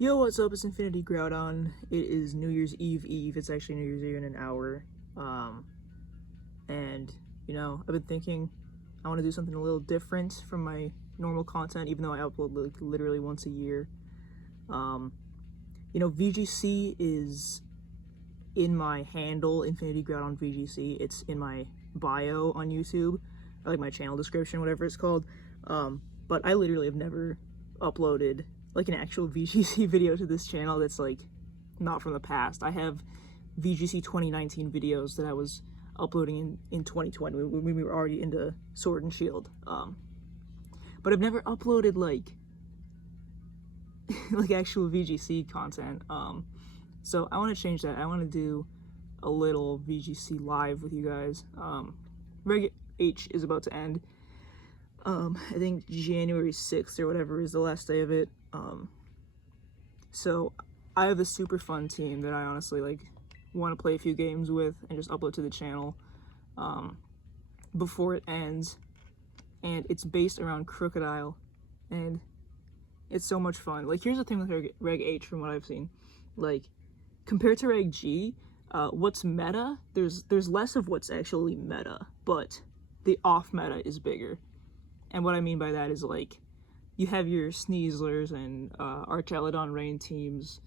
Yo, what's up? It's Infinity Groudon. It is New Year's Eve. It's actually New Year's Eve in an hour. And, I've been thinking I want to do something a little different from my normal content, even though I upload like literally once a year. VGC is in my handle, Infinity Groudon VGC. It's in my bio on YouTube, or like my channel description, whatever it's called. But I literally have never uploaded like an actual VGC video to this channel that's like not from the past. I have VGC 2019 videos that I was uploading in 2020 when we were already into Sword and Shield. But I've never uploaded like actual VGC content. So I want to change that. I want to do a little VGC live with you guys. Reg H is about to end. I think January 6th or whatever is the last day of it. So I have a super fun team that I honestly like want to play a few games with and just upload to the channel before it ends. And it's based around Krookodile, and it's so much fun. Like, here's the thing with Reg H from what I've seen. Like, compared to Reg G, what's meta, there's less of what's actually meta, but the off meta is bigger. And what I mean by that is, like, you have your Sneaslers and Archelodon Rain teams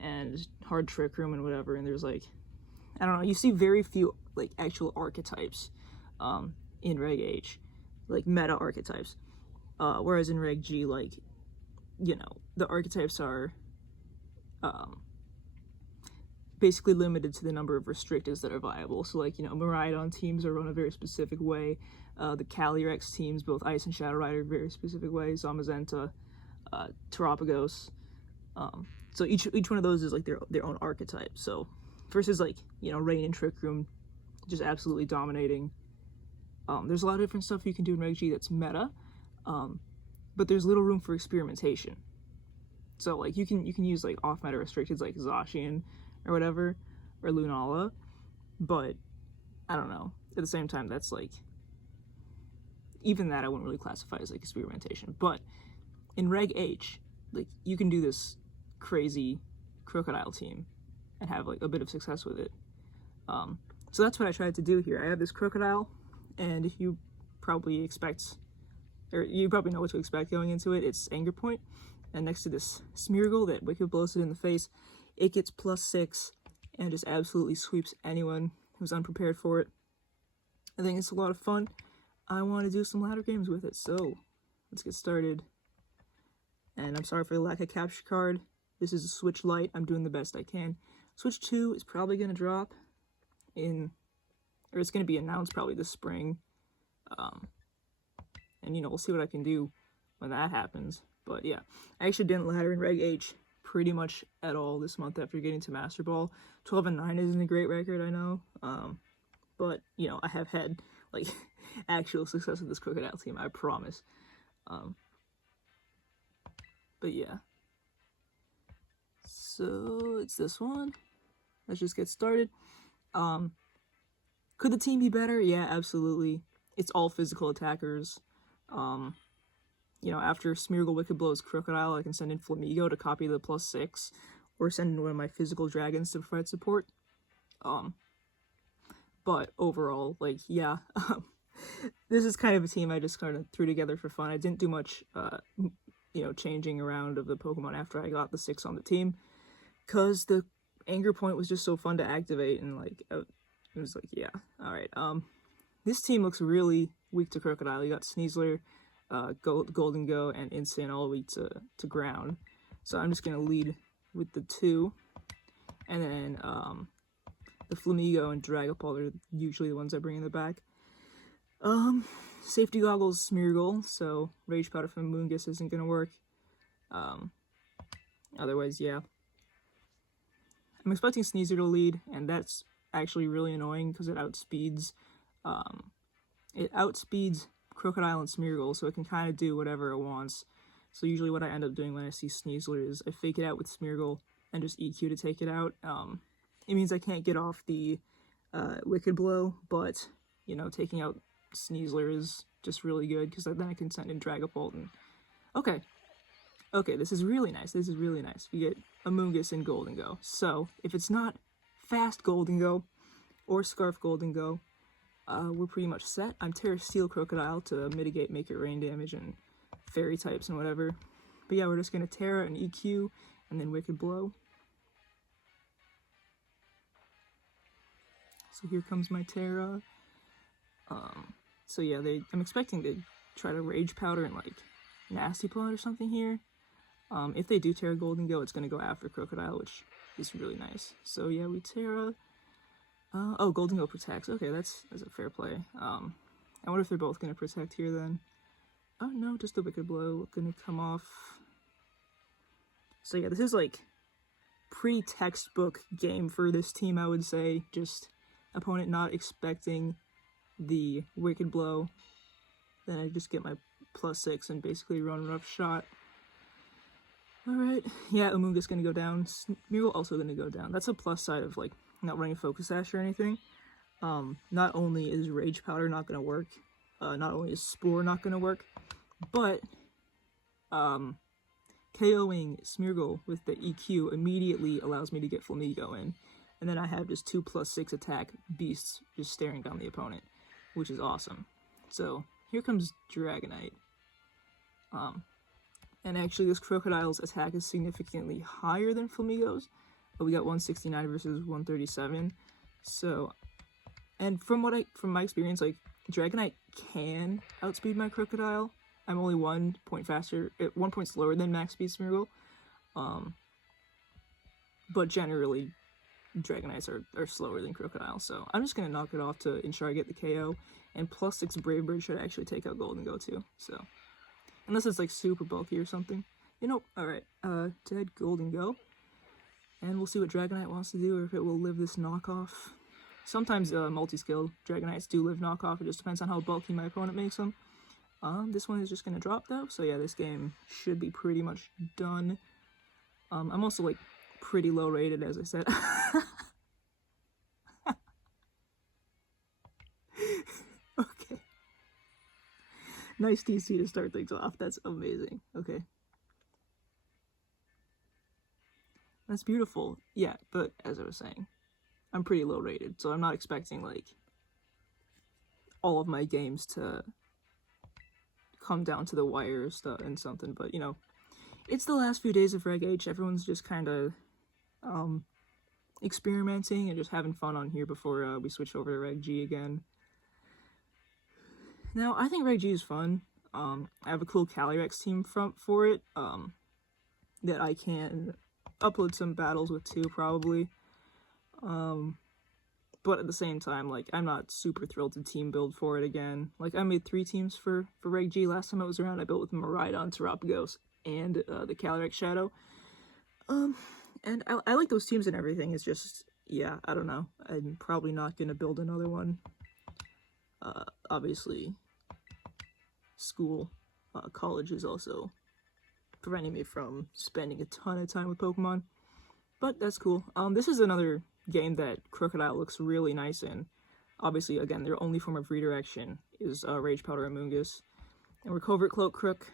and Hard Trick Room and whatever, and there's like, I don't know, you see very few like actual archetypes in Reg H, like meta archetypes. Whereas in Reg G, like, the archetypes are basically limited to the number of restricteds that are viable. So like, Miraidon teams are run a very specific way. The Calyrex teams, both Ice and Shadow Rider, very specific way. Zamazenta, Terapagos. So each one of those is like their own archetype. So versus like, Rain and Trick Room just absolutely dominating. There's a lot of different stuff you can do in Reg G that's meta, but there's little room for experimentation. So like you can use like off meta restricteds like Zacian or whatever, or Lunala, but I don't know. At the same time, that's like, even that I wouldn't really classify as like experimentation. But in Reg H, like, you can do this crazy Krookodile team and have like a bit of success with it. So that's what I tried to do here. I have this Krookodile, and you probably know what to expect going into it. It's Anger Point, and next to this Smeargle that Wicked blows it in the face, it gets +6 and just absolutely sweeps anyone who's unprepared for it. I think it's a lot of fun. I want to do some ladder games with it, so let's get started. And I'm sorry for the lack of capture card. This is a Switch Lite. I'm doing the best I can. Switch 2 is probably going to drop it's going to be announced probably this spring. And, we'll see what I can do when that happens. But yeah, I actually didn't ladder in Reg H pretty much at all this month after getting to Master Ball. 12-9 isn't a great record, I know. But, I have had, like, actual success with this Krookodile team, I promise. But yeah. So, it's this one. Let's just get started. Could the team be better? Yeah, absolutely. It's all physical attackers. After Smeargle Wicked blows Krookodile, I can send in Flamigo to copy the +6, or send in one of my physical dragons to provide support. But overall, like, yeah, this is kind of a team I just kind of threw together for fun. I didn't do much, changing around of the Pokemon after I got the 6 on the team, because the Anger Point was just so fun to activate, and, like, it was like, yeah, alright. This team looks really weak to Krookodile. You got Sneasler, Golden Go, and Instant all weak to ground. So I'm just going to lead with the 2, and then, the Flamigo and Dragapult are usually the ones I bring in the back. Safety Goggles Smeargle, so Rage Powder from Moongus isn't gonna work. Otherwise, yeah. I'm expecting Sneasler to lead, and that's actually really annoying because it outspeeds Krookodile and Smeargle, so it can kind of do whatever it wants. So usually what I end up doing when I see Sneasler is I fake it out with Smeargle and just EQ to take it out. It means I can't get off the Wicked Blow, but, taking out Sneasler is just really good, because then I can send in Dragapult and... Okay. Okay, this is really nice. This is really nice. You get Amoonguss and Golden Go. So, if it's not Fast Golden Go or Scarf Golden Go, we're pretty much set. I'm Terra Steel Krookodile to mitigate Make It Rain damage and fairy types and whatever. But yeah, we're just gonna Terra and EQ and then Wicked Blow. So here comes my Terra. So yeah, I'm expecting to try to Rage Powder and like Nasty Plot or something here. If they do Terra Golden Go, it's gonna go after Krookodile, which is really nice. So yeah, we Terra. Oh, Golden Go protects. Okay, that's a fair play. I wonder if they're both gonna protect here then. Oh no, just the Wicked Blow gonna come off. So yeah, this is like pretty textbook game for this team, I would say. Just opponent not expecting the Wicked Blow. Then I just get my +6 and basically run rough shot. Alright, yeah, Amoonguss gonna go down. Smeargle also gonna go down. That's a plus side of like not running Focus Sash or anything. Not only is Rage Powder not gonna work, not only is Spore not gonna work, but KOing Smeargle with the EQ immediately allows me to get Flamigo in. And then I have just 2 +6 attack beasts just staring down the opponent, which is awesome. So here comes Dragonite. And actually this Krookodile's attack is significantly higher than Flamigo's, but we got 169 versus 137. So, and from my experience, like Dragonite can outspeed my Krookodile. I'm only 1 point faster, 1 point slower than max speed Smeargle. But generally, Dragonites are slower than Krookodile, so I'm just gonna knock it off to ensure I get the KO. And +6 Brave Bird should actually take out Golden Go too. So, unless it's like super bulky or something, you know. All right, dead Golden Go, and we'll see what Dragonite wants to do, or if it will live this knockoff. Sometimes multi-skilled Dragonites do live knockoff. It just depends on how bulky my opponent makes them. This one is just gonna drop though, so yeah, this game should be pretty much done. I'm also like pretty low rated, as I said. Okay. Nice DC to start things off. That's amazing. Okay. That's beautiful. Yeah, but as I was saying, I'm pretty low rated, so I'm not expecting like all of my games to come down to the wire stuff and something, but you know, it's the last few days of Reg H. Everyone's just kind of experimenting and just having fun on here before we switch over to Reg G again. Now, I think Reg G is fun. I have a cool Calyrex team for it that I can upload some battles with too, probably. But at the same time, like, I'm not super thrilled to team build for it again. Like, I made 3 teams for Reg G last time I was around. I built with Miraidon, Terapagos, and the Calyrex Shadow. And I like those teams and everything. It's just, yeah, I don't know. I'm probably not going to build another one. Obviously, college is also preventing me from spending a ton of time with Pokemon. But that's cool. This is another game that Krookodile looks really nice in. Obviously, again, their only form of redirection is Rage Powder Amoonguss. And we're Covert Cloak Crook,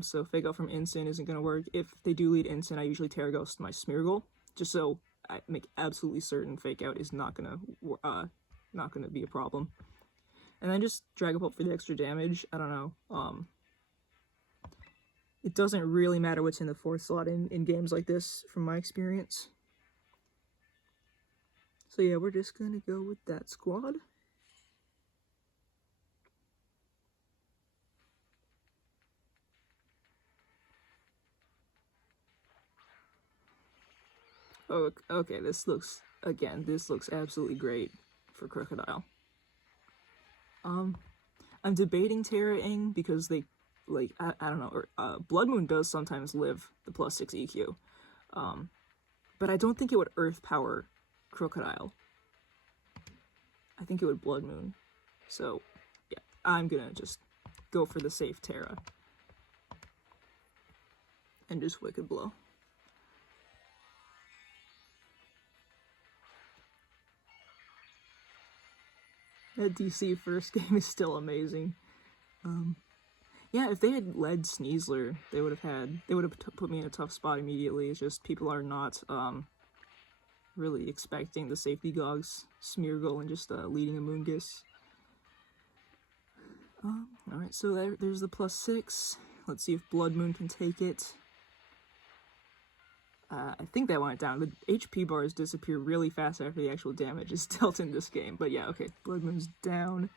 so Fake Out from Instant isn't going to work. If they do lead Instant, I usually Terra Ghost my Smeargle, just so I make absolutely certain Fake Out is not gonna be a problem. And then just Dragapult for the extra damage. I don't know. It doesn't really matter what's in the 4th slot in games like this, from my experience. So yeah, we're just gonna go with that squad. Oh, okay, this looks absolutely great for Krookodile. I'm debating Terra-ing because they, like, I don't know, or, Blood Moon does sometimes live the +6 EQ. But I don't think it would Earth Power Krookodile. I think it would Blood Moon. So, yeah, I'm gonna just go for the safe Terra. And just Wicked Blow. That DC first game is still amazing. Yeah, if they had led Sneasler, they would have put me in a tough spot immediately. It's just people are not really expecting the safety gogs Smeargle and just leading Amoonguss. Alright, so there's the +6. Let's see if Blood Moon can take it. I think that went down. The HP bars disappear really fast after the actual damage is dealt in this game. But yeah, okay, Blood Moon's down.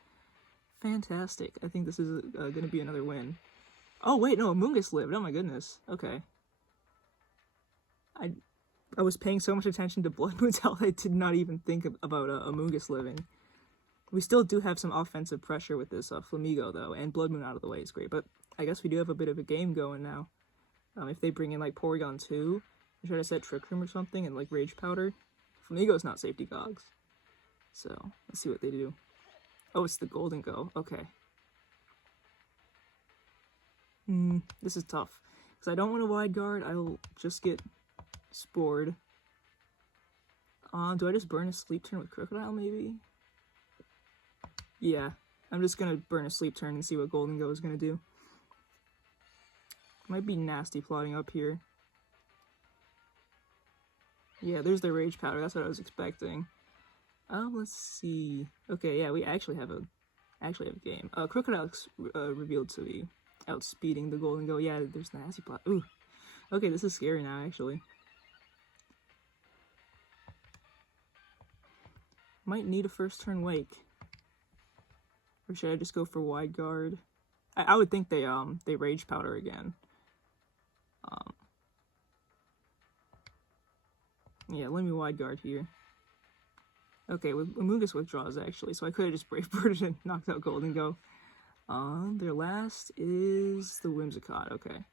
Fantastic. I think this is going to be another win. Oh, wait, no, Amoonguss lived. Oh my goodness. Okay. I was paying so much attention to Blood Moon's health, I did not even think about Amoonguss living. We still do have some offensive pressure with this Flamigo, though, and Blood Moon out of the way is great. But I guess we do have a bit of a game going now. If they bring in, like, Porygon 2, and try to set Trick Room or something, and, like, Rage Powder, Flamigo's not safety gogs. So, let's see what they do. Oh, it's the Golden Go. Okay. This is tough. Because I don't want a Wide Guard, I'll just get Spored. Do I just burn a Sleep Turn with Krookodile, maybe? Yeah, I'm just gonna burn a Sleep Turn and see what Golden Go is gonna do. Might be nasty plotting up here. Yeah, there's the Rage Powder, that's what I was expecting. Let's see. Okay, yeah, we actually have a game. Krookodile's revealed to be outspeeding the Golden Go. Yeah, there's the nasty plot. Ooh. Okay, this is scary now, actually. Might need a first turn Wake. Or should I just go for Wide Guard? I would think they Rage Powder again. Yeah, let me Wide Guard here. Okay, Amoonguss withdraws actually, so I could have just Brave Birded and knocked out Golden Go. Their last is the Whimsicott, okay.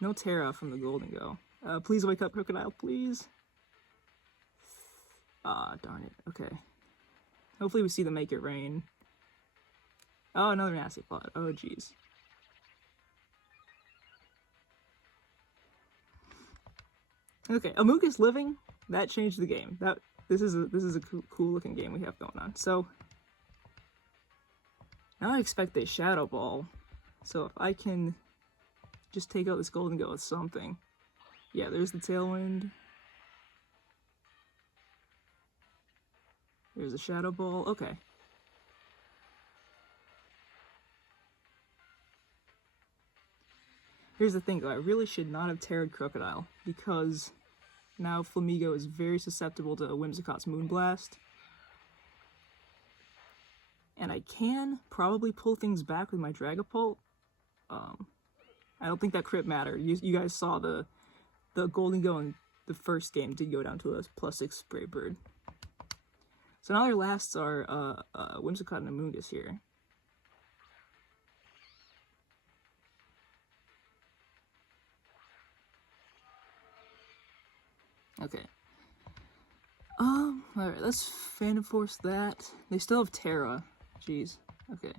No Terra from the Golden Go. Please wake up, Krookodile, please. Darn it, okay. Hopefully we see them make it rain. Oh, another nasty plot. Oh, jeez. Okay, Amoonguss living, that changed the game. This is a cool looking game we have going on. So now I expect a Shadow Ball. So if I can just take out this Golden Go with something. Yeah, there's the Tailwind. There's a Shadow Ball. Okay. Here's the thing, though. I really should not have Terra'd Krookodile, because now Flamigo is very susceptible to Whimsicott's Moonblast. And I can probably pull things back with my Dragapult. I don't think that crit mattered. You guys saw the Golden Go in the first game did go down to a +6 Brave Bird. So now their lasts are Whimsicott and Amoonguss here. Okay. Alright, let's Phantom Force that. They still have Terra. Jeez. Okay.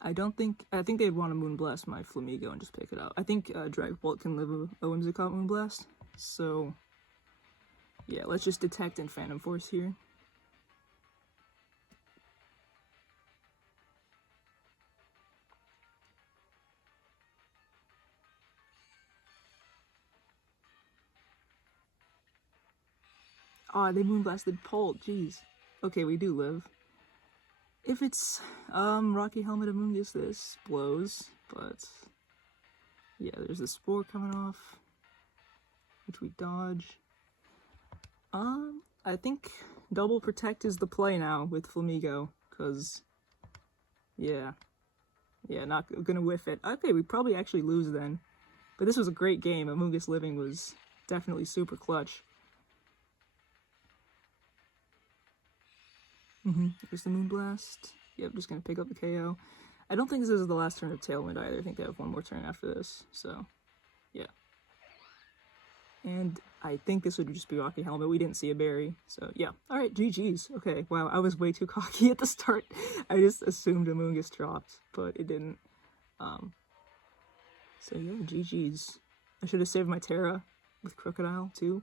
I think they'd want to Moonblast my Flamigo and just pick it up. I think Dragapult can live a Whimsicott Moonblast. So, yeah, let's just Detect and Phantom Force here. They Moonblasted Pult, jeez. Okay, we do live. If it's Rocky Helmet Amoonguss, this blows, but yeah, there's the Spore coming off, which we dodge. I think Double Protect is the play now with Flamigo, because yeah, not gonna whiff it. Okay, we probably actually lose then, but this was a great game. Amoonguss living was definitely super clutch. There's the Moonblast. Yep, just gonna pick up the KO. I don't think this is the last turn of Tailwind either. I think they have one more turn after this, so yeah. And I think this would just be Rocky Helmet. We didn't see a berry, so yeah. Alright, GG's. Okay, wow, I was way too cocky at the start. I just assumed Amoonguss dropped, but it didn't. So yeah, GG's. I should have saved my Terra with Krookodile, too.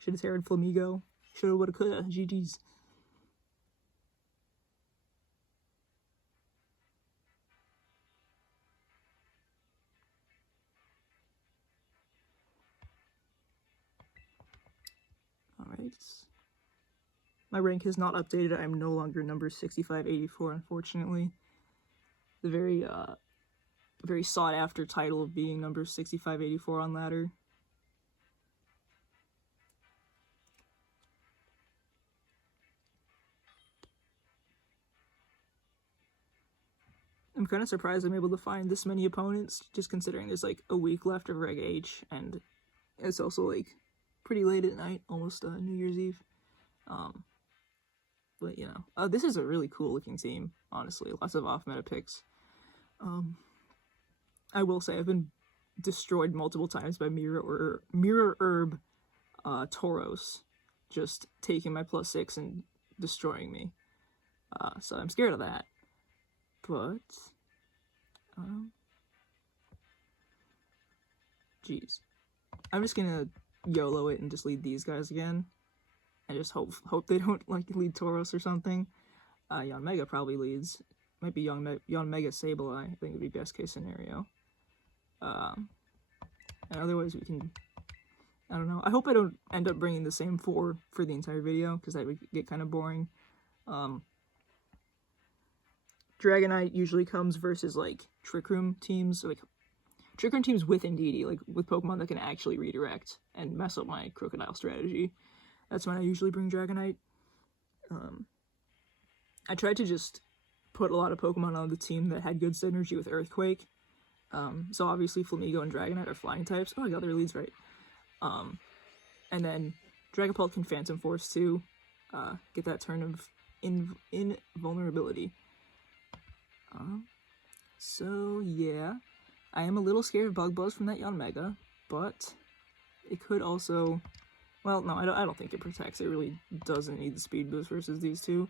Should have Terra'd Flamigo. Shoulda, woulda, coulda. GG's. Alright. My rank has not updated. I'm no longer number 6584, unfortunately. The very sought-after title of being number 6584 on ladder. I'm kind of surprised I'm able to find this many opponents, just considering there's like a week left of Reg H, and it's also like pretty late at night, almost New Year's Eve. But you know, this is a really cool looking team, honestly. Lots of off-meta picks. I will say I've been destroyed multiple times by Mirror Herb Tauros, just taking my +6 and destroying me. So I'm scared of that. But, geez. I'm just gonna YOLO it and just lead these guys again. And just hope they don't, like, lead Tauros or something. Yanmega probably leads. Might be Yanmega Sableye, I think would be best case scenario. And otherwise we can, I don't know. I hope I don't end up bringing the same 4 for the entire video, because that would get kind of boring. Dragonite usually comes versus, like, Trick Room teams, like, Trick Room teams with Indeedee, like, with Pokemon that can actually redirect and mess up my Krookodile strategy. That's when I usually bring Dragonite. I tried to just put a lot of Pokemon on the team that had good synergy with Earthquake. So obviously Flamigo and Dragonite are flying types. Oh, I got their leads right. And then Dragapult can Phantom Force too. Get that turn of invulnerability. So yeah, I am a little scared of Bug Buzz from that Yanmega, but it could also, well, no, I don't think it protects. It really doesn't need the speed boost versus these two.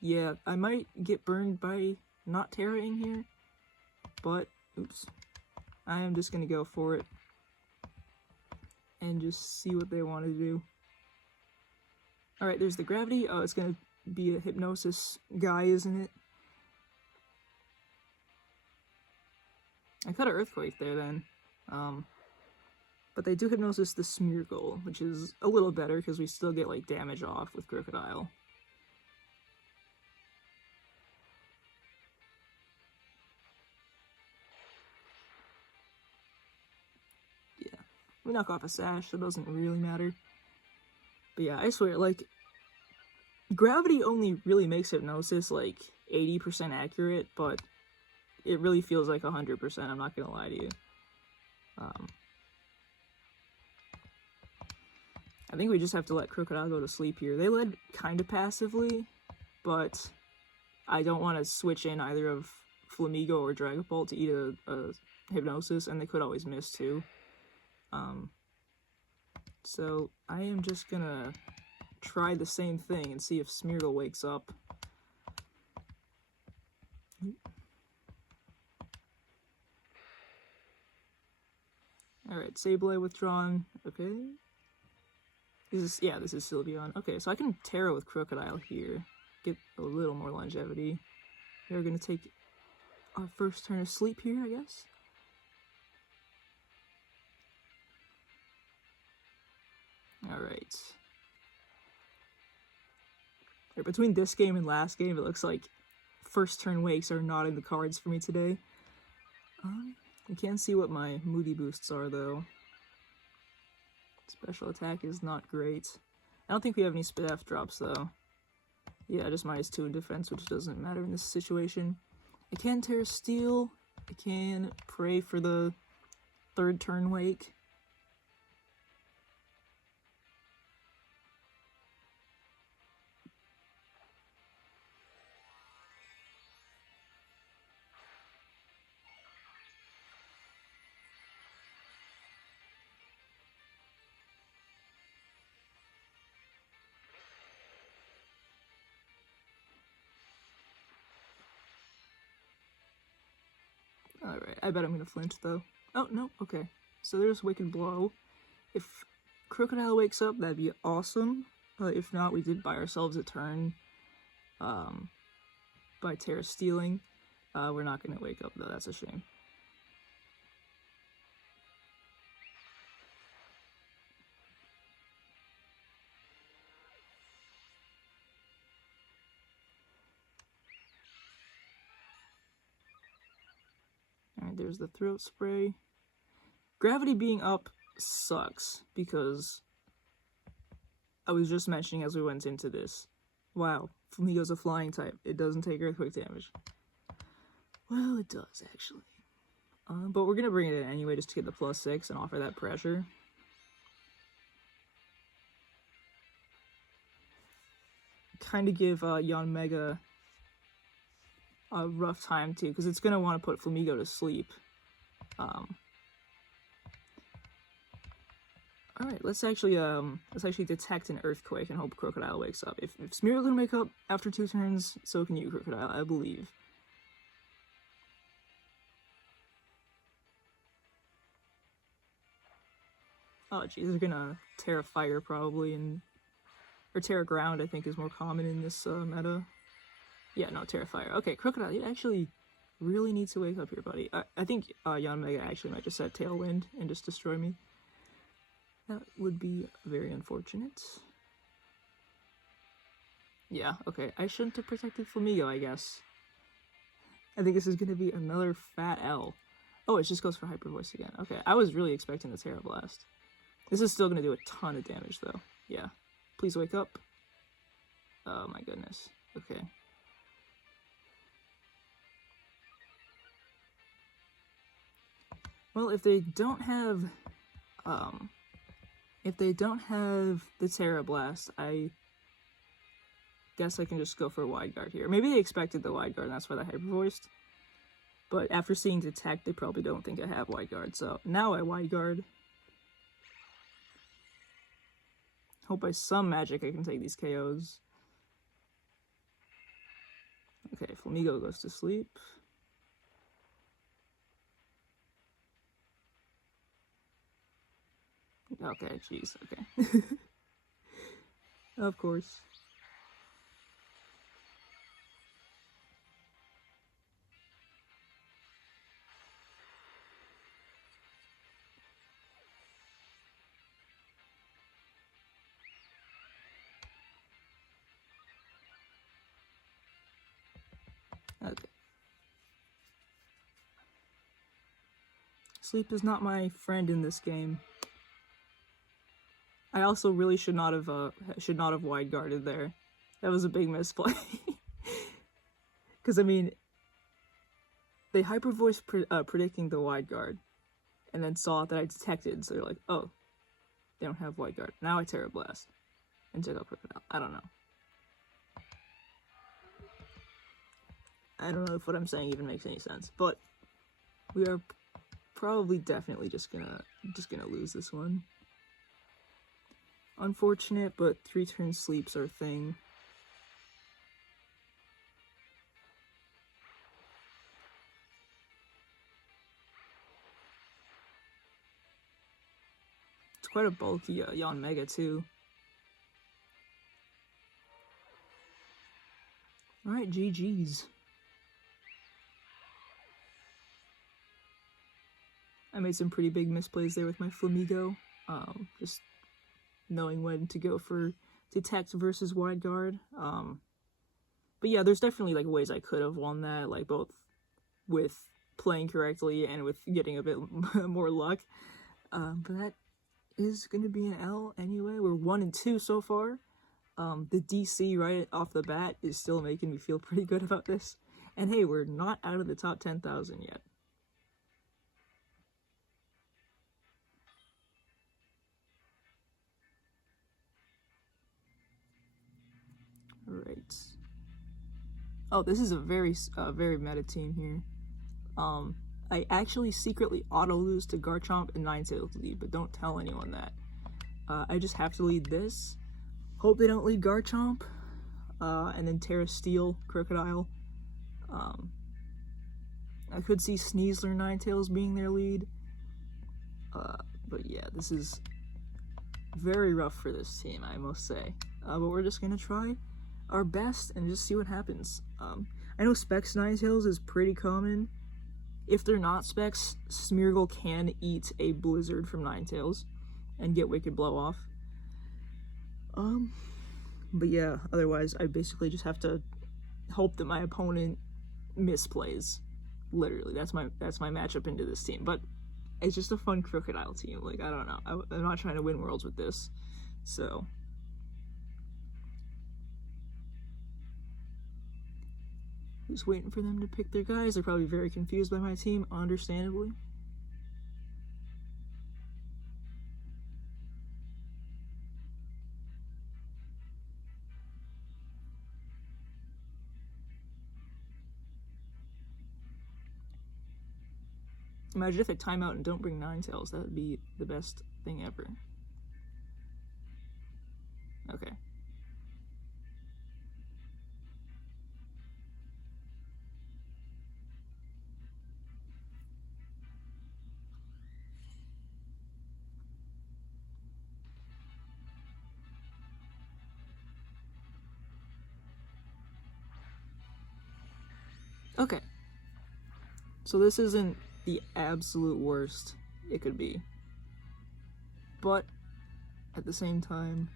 Yeah, I might get burned by not terraing here, but, oops. I am just gonna go for it and just see what they want to do. Alright, there's the gravity. Oh, it's gonna be a hypnosis guy, isn't it? I cut an Earthquake there then. But they do hypnosis the Smeargle, which is a little better because we still get, like, damage off with Krookodile. Yeah. We knock off a Sash, so it doesn't really matter. But yeah, I swear, like, gravity only really makes hypnosis, like, 80% accurate, but it really feels like 100%, I'm not gonna lie to you. I think we just have to let Krookodile go to sleep here. They led kind of passively, but I don't want to switch in either of Flamigo or Dragapult to eat a Hypnosis, and they could always miss too. So I am just gonna try the same thing and see if Smeargle wakes up. Alright, Sableye withdrawn. Okay. This is Sylveon. Okay, so I can Terra with Krookodile here. Get a little more longevity. We're gonna take our first turn of sleep here, I guess. Alright. Between this game and last game, it looks like first turn wakes are not in the cards for me today. I can't see what my Moody boosts are, though. Special attack is not great. I don't think we have any Spidef drops, though. Yeah, just -2 in defense, which doesn't matter in this situation. I can Terra Steel. I can pray for the third turn wake. Alright, I bet I'm gonna flinch, though. Oh, no, okay. So there's Wicked Blow. If Krookodile wakes up, that'd be awesome. If not, we did buy ourselves a turn by Terra Stealing. We're not gonna wake up, though. That's a shame. Alright, there's the throat spray. Gravity being up sucks, because I was just mentioning as we went into this, wow, Flamigo's a flying type. It doesn't take earthquake damage. Well, it does, actually. But we're going to bring it in anyway just to get the +6 and offer that pressure. Kind of give Yanmega a rough time too, because it's going to want to put Flamigo to sleep. Alright, let's actually detect an earthquake and hope Krookodile wakes up. If Smeargle can wake up after 2 turns, so can you, Krookodile, I believe. Oh geez, they're gonna Terra Fire probably, or Terra Ground I think is more common in this meta. Yeah, no, Terra Fire. Okay, Krookodile, you actually really need to wake up here, buddy. I think Yanmega actually might just set Tailwind and just destroy me. That would be very unfortunate. Yeah, okay, I shouldn't have protected Flamigo, I guess. I think this is gonna be another fat L. Oh, it just goes for Hyper Voice again. Okay, I was really expecting the Terra Blast. This is still going to do a ton of damage, though. Yeah. Please wake up. Oh, my goodness. Okay. Well, if they don't have the Terra Blast, I guess I can just go for a Wide Guard here. Maybe they expected the Wide Guard, and that's why they Hyper Voiced. But after seeing Detect, they probably don't think I have Wide Guard, so now I Wide Guard. Hope by some magic I can take these KOs. Okay, Flamigo goes to sleep. Okay, jeez, okay. Of course. Okay. Sleep is not my friend in this game. I also really should not have wide guarded there. That was a big misplay. Because I mean, they hyper voiced predicting the wide guard, and then saw that I detected. So they're like, oh, they don't have wide guard. Now I Terra Blast and took out Krookodile. I don't know. I don't know if what I'm saying even makes any sense, but we are probably definitely just gonna lose this one. Unfortunate, but 3-turn sleeps are a thing. It's quite a bulky Yanmega too. Alright, GG's. I made some pretty big misplays there with my Flamigo. Just knowing when to go for Detect versus Wide Guard. But yeah, there's definitely like ways I could have won that, like both with playing correctly and with getting a bit more luck. But that is going to be an L anyway. We're 1-2 so far. The DC right off the bat is still making me feel pretty good about this. And hey, we're not out of the top 10,000 yet. Right. Oh, this is a very meta team here. I actually secretly auto-lose to Garchomp and Ninetales lead, but don't tell anyone that. I just have to lead this. Hope they don't lead Garchomp. And then Terra Steel, Krookodile. I could see Sneasler, Ninetales being their lead. But yeah, this is very rough for this team, I must say. But we're just gonna try our best and just see what happens. I know Specs Ninetales is pretty common. If they're not Specs, Smeargle can eat a Blizzard from Ninetales and get Wicked Blow off. But yeah, otherwise I basically just have to hope that my opponent misplays. Literally, that's my matchup into this team. But it's just a fun Krookodile team. Like, I don't know. I'm not trying to win worlds with this. So just waiting for them to pick their guys. They're probably very confused by my team, understandably. Imagine if they time out and don't bring Ninetales. That would be the best thing ever. Okay. Okay. So this isn't the absolute worst it could be. But at the same time,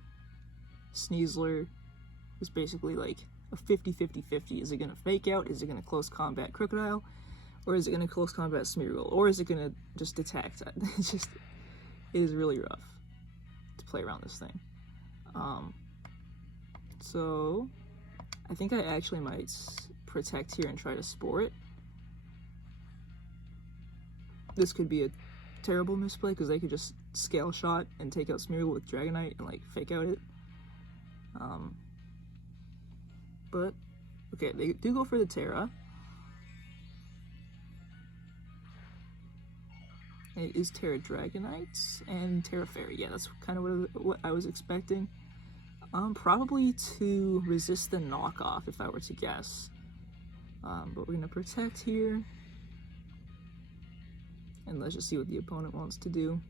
Sneasler is basically like a 50-50-50. Is it going to fake out? Is it going to close combat Krookodile? Or is it going to close combat Smeargle? Or is it going to just attack? It's just, it is really rough to play around this thing. So I think I actually might protect here and try to spore it. This could be a terrible misplay because they could just scale shot and take out Smeargle with Dragonite and like fake out it. But okay, they do go for the Terra. And it is Terra Dragonite and Terra Fairy. Yeah, that's kind of what I was expecting. Probably to resist the knockoff if I were to guess. But we're gonna protect here. And let's just see what the opponent wants to do.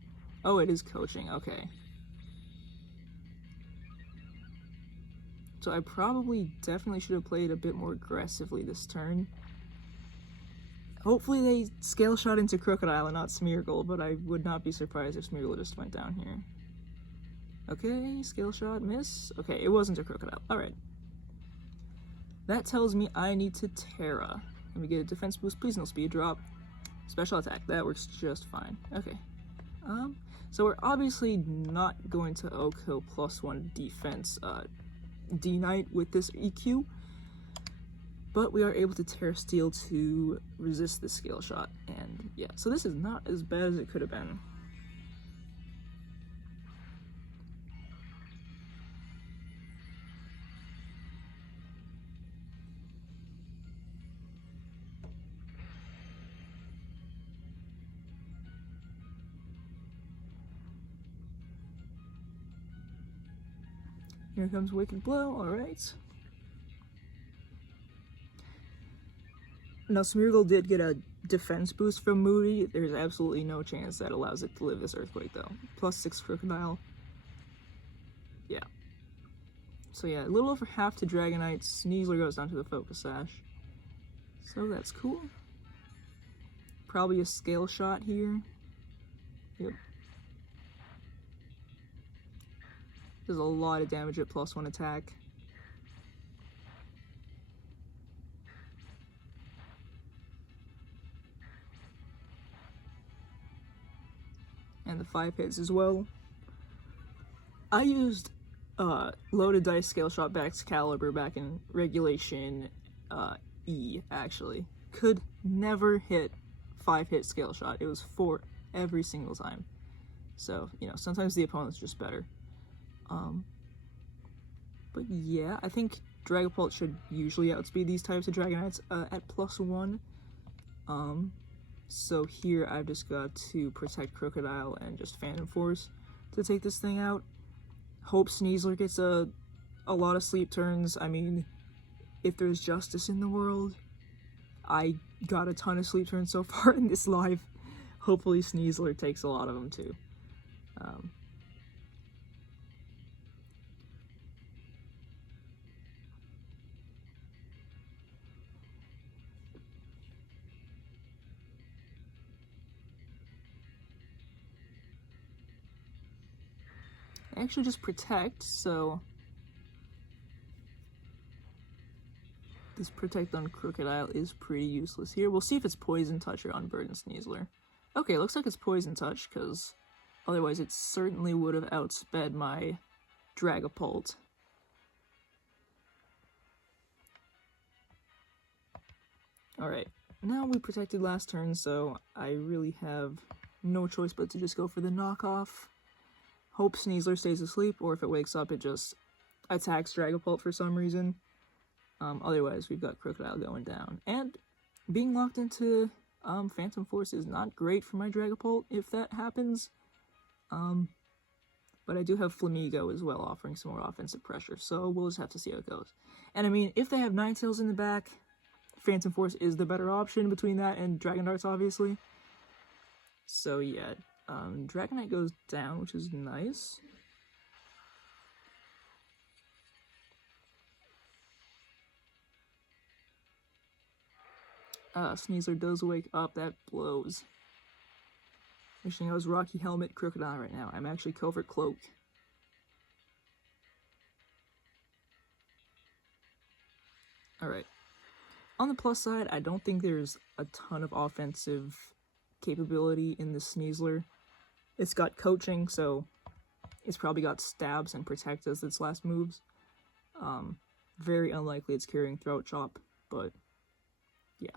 Oh, it is coaching, okay. So I probably definitely should have played a bit more aggressively this turn. Hopefully they scale shot into Krookodile and not Smeargle, but I would not be surprised if Smeargle just went down here. Okay, scale shot, miss. Okay, it wasn't a Krookodile, alright. That tells me I need to Terra. Let me get a defense boost, please no speed drop. Special attack, that works just fine. Okay. So we're obviously not going to OHKO +1 defense D-Knight with this EQ, but we are able to Terra Steel to resist the scale shot, and yeah, so this is not as bad as it could have been. Here comes Wicked Blow, alright. Now Smeargle did get a defense boost from Moody. There's absolutely no chance that allows it to live this Earthquake though. +6 Krookodile. Yeah. So yeah, a little over half to Dragonite. Sneasler goes down to the Focus Sash. So that's cool. Probably a scale shot here. Yep. There's a lot of damage at +1 attack. And the 5 hits as well. I used loaded dice scale shot back to Caliber back in Regulation E, actually. Could never hit 5 hit scale shot. It was 4 every single time. So, you know, sometimes the opponent's just better. But yeah, I think Dragapult should usually outspeed these types of Dragonites at +1. So here I've just got to protect Krookodile and just Phantom Force to take this thing out. Hope Sneasler gets a lot of sleep turns. I mean, if there's justice in the world, I got a ton of sleep turns so far in this live. Hopefully Sneasler takes a lot of them too. Actually just protect, so This Protect on Krookodile is pretty useless here. We'll see if it's Poison Touch or Unburden Sneasler. Okay, looks like it's Poison Touch, because otherwise it certainly would have outsped my Dragapult. Alright, now we protected last turn, so I really have no choice but to just go for the knockoff. Hope Sneasler stays asleep, or if it wakes up, it just attacks Dragapult for some reason. Otherwise, we've got Krookodile going down. And being locked into Phantom Force is not great for my Dragapult if that happens. But I do have Flamigo as well, offering some more offensive pressure, so we'll just have to see how it goes. And I mean, if they have Ninetales in the back, Phantom Force is the better option between that and Dragon Darts, obviously. So yeah, Dragonite goes down, which is nice. Sneasler does wake up, that blows. Wishing I was Rocky Helmet Krookodile right now. I'm actually Covert Cloak. Alright. On the plus side, I don't think there's a ton of offensive capability in this Sneasler. It's got Coaching, so it's probably got Stabs and Protect as its last moves. Very unlikely it's carrying Throat Chop, but yeah.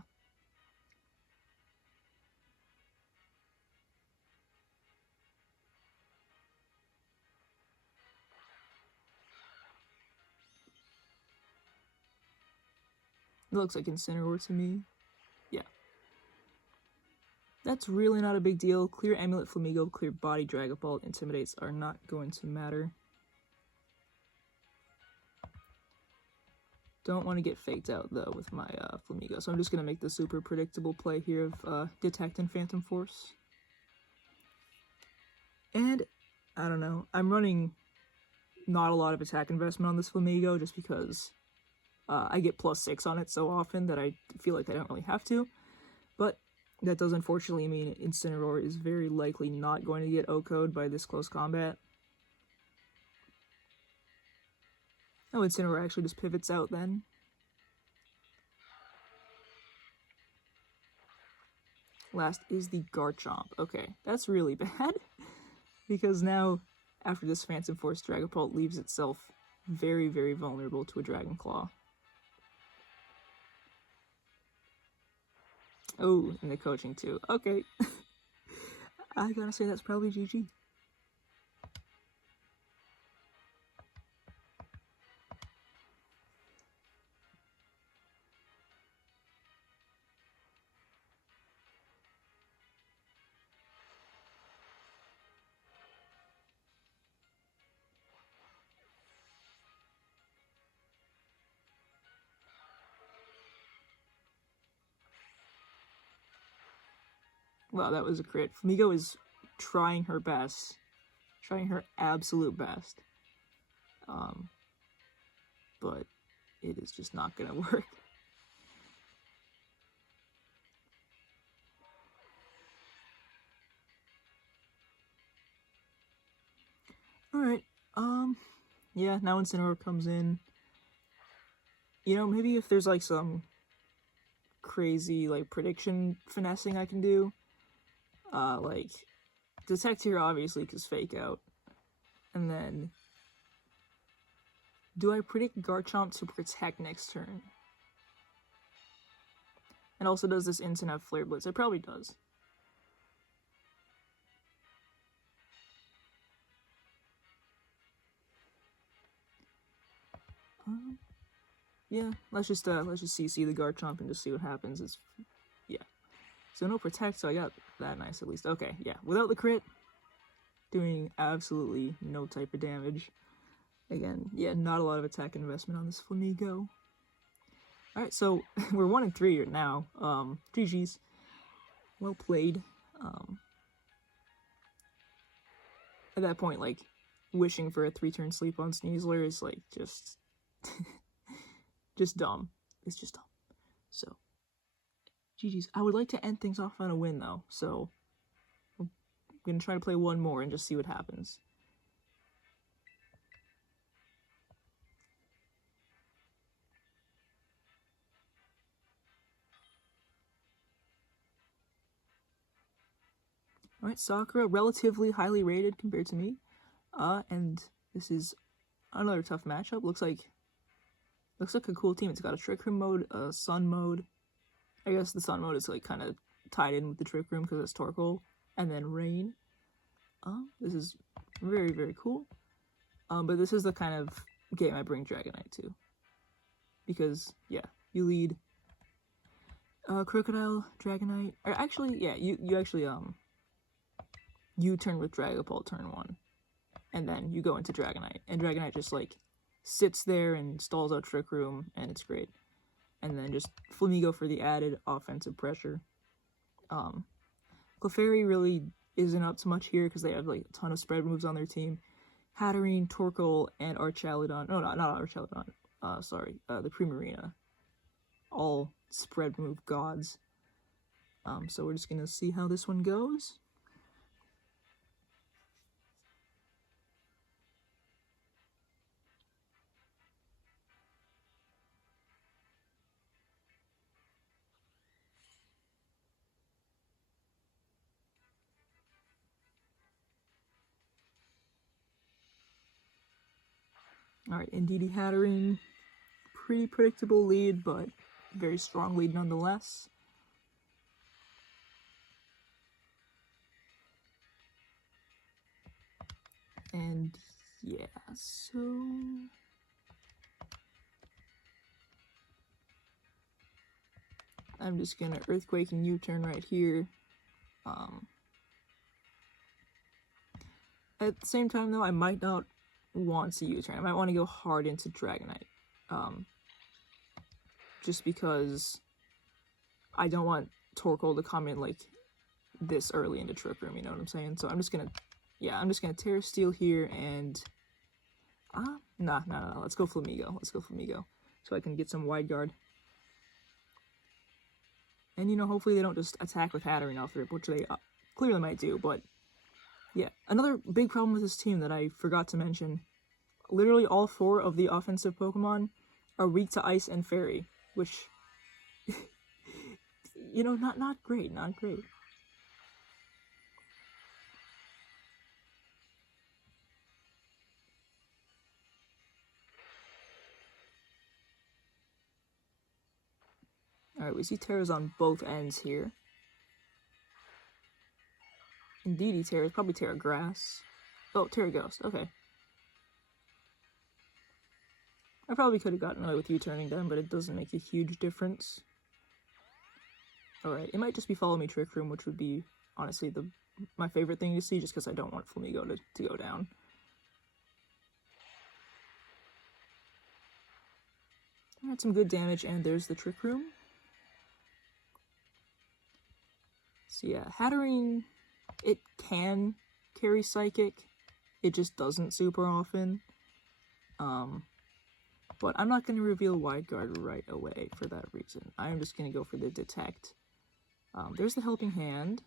It looks like Incineroar to me. Yeah. That's really not a big deal. Clear Amulet Flamigo, Clear Body Dragapult, Intimidates are not going to matter. Don't want to get faked out, though, with my Flamigo, so I'm just going to make the super predictable play here of Detect and Phantom Force. And, I don't know, I'm running not a lot of attack investment on this Flamigo, just because I get +6 on it so often that I feel like I don't really have to. But that does unfortunately mean Incineroar is very likely not going to get OHKO'd by this close combat. Oh, Incineroar actually just pivots out then. Last is the Garchomp. Okay, that's really bad. Because now, after this Phantom Force, Dragapult leaves itself very, very vulnerable to a Dragon Claw. Oh, and the Coaching too. Okay. I gotta say that's probably GG. Wow, that was a crit. Flamigo is trying her best. Trying her absolute best. But it is just not gonna work. Alright, yeah, now Incineroar comes in. You know, maybe if there's like some crazy like prediction finessing I can do. Like Detect here obviously because Fake Out. And then do I predict Garchomp to Protect next turn? And also does this Instant have Flare Blitz? It probably does. Yeah, let's just CC the Garchomp and just see what happens. It's yeah. So no Protect, so I got that nice at least. Okay, yeah. Without the crit, doing absolutely no type of damage. Again, yeah, not a lot of attack investment on this Flamigo. Alright, so we're 1-3 now. GG's. Well played. At that point, like, wishing for a 3-turn sleep on Sneasler is, like, just... just dumb. It's just dumb. So, GG's. I would like to end things off on a win, though, so... I'm gonna try to play one more and just see what happens. Alright, Sakura, relatively highly rated compared to me. And this is another tough matchup. Looks like a cool team. It's got a Trick Room mode, a Sun mode. I guess the Sun mode is like kind of tied in with the Trick Room because it's Torkoal. And then Rain. This is very, very cool. But this is the kind of game I bring Dragonite to. Because, yeah, you lead Krookodile, Dragonite, or actually, yeah, you actually, you turn with Dragapult turn 1, and then you go into Dragonite, and Dragonite just, like, sits there and stalls out Trick Room, and it's great. And then just Flamigo for the added offensive pressure. Clefairy really isn't up to much here, because they have, like, a ton of spread moves on their team. Hatterene, Torkoal, and Archaludon, no, not Archaludon, the Primarina, all spread move gods. So we're just gonna see how this one goes. Alright, Indeedee Hatterene, pretty predictable lead, but very strong lead nonetheless. And yeah, so I'm just gonna Earthquake and U-turn right here. At the same time though, I might not want to U-turn. I might want to go hard into Dragonite. Just because I don't want Torkoal to come in like this early into Trick Room, you know what I'm saying? So I'm just gonna Terra Steel here and no, let's go Flamigo. So I can get some Wide Guard. And, you know, hopefully they don't just attack with Hatterene off the rip, which they clearly might do, but yeah. Another big problem with this team that I forgot to mention, literally all 4 of the offensive Pokemon are weak to Ice and Fairy, which, you know, not great. Alright, we see Terras on both ends here. Indeedee Terra, probably Terra Grass. Oh, Terra Ghost, okay. I probably could have gotten away with U-turning them, but it doesn't make a huge difference. Alright, it might just be Follow Me Trick Room, which would be, honestly, my favorite thing to see, just because I don't want Flamigo to go down. Alright, some good damage, and there's the Trick Room. So yeah, Hatterene, it can carry Psychic, it just doesn't super often. But I'm not going to reveal Wide Guard right away for that reason. I'm just going to go for the Detect. There's the Helping Hand.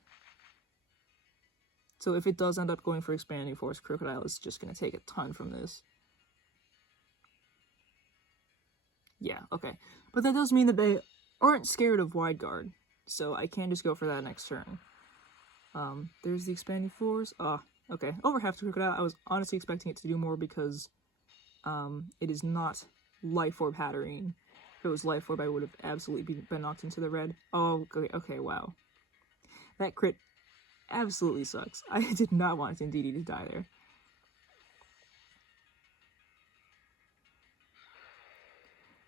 So if it does end up going for Expanding Force, Krookodile is just going to take a ton from this. Yeah, okay. But that does mean that they aren't scared of Wide Guard. So I can just go for that next turn. There's the Expanding Force. Okay. Over half to Krookodile. I was honestly expecting it to do more because it is not Life Orb Hatterene. If it was Life Orb, I would have absolutely been knocked into the red. Oh, okay, wow. That crit absolutely sucks. I did not want Indeedee to die there.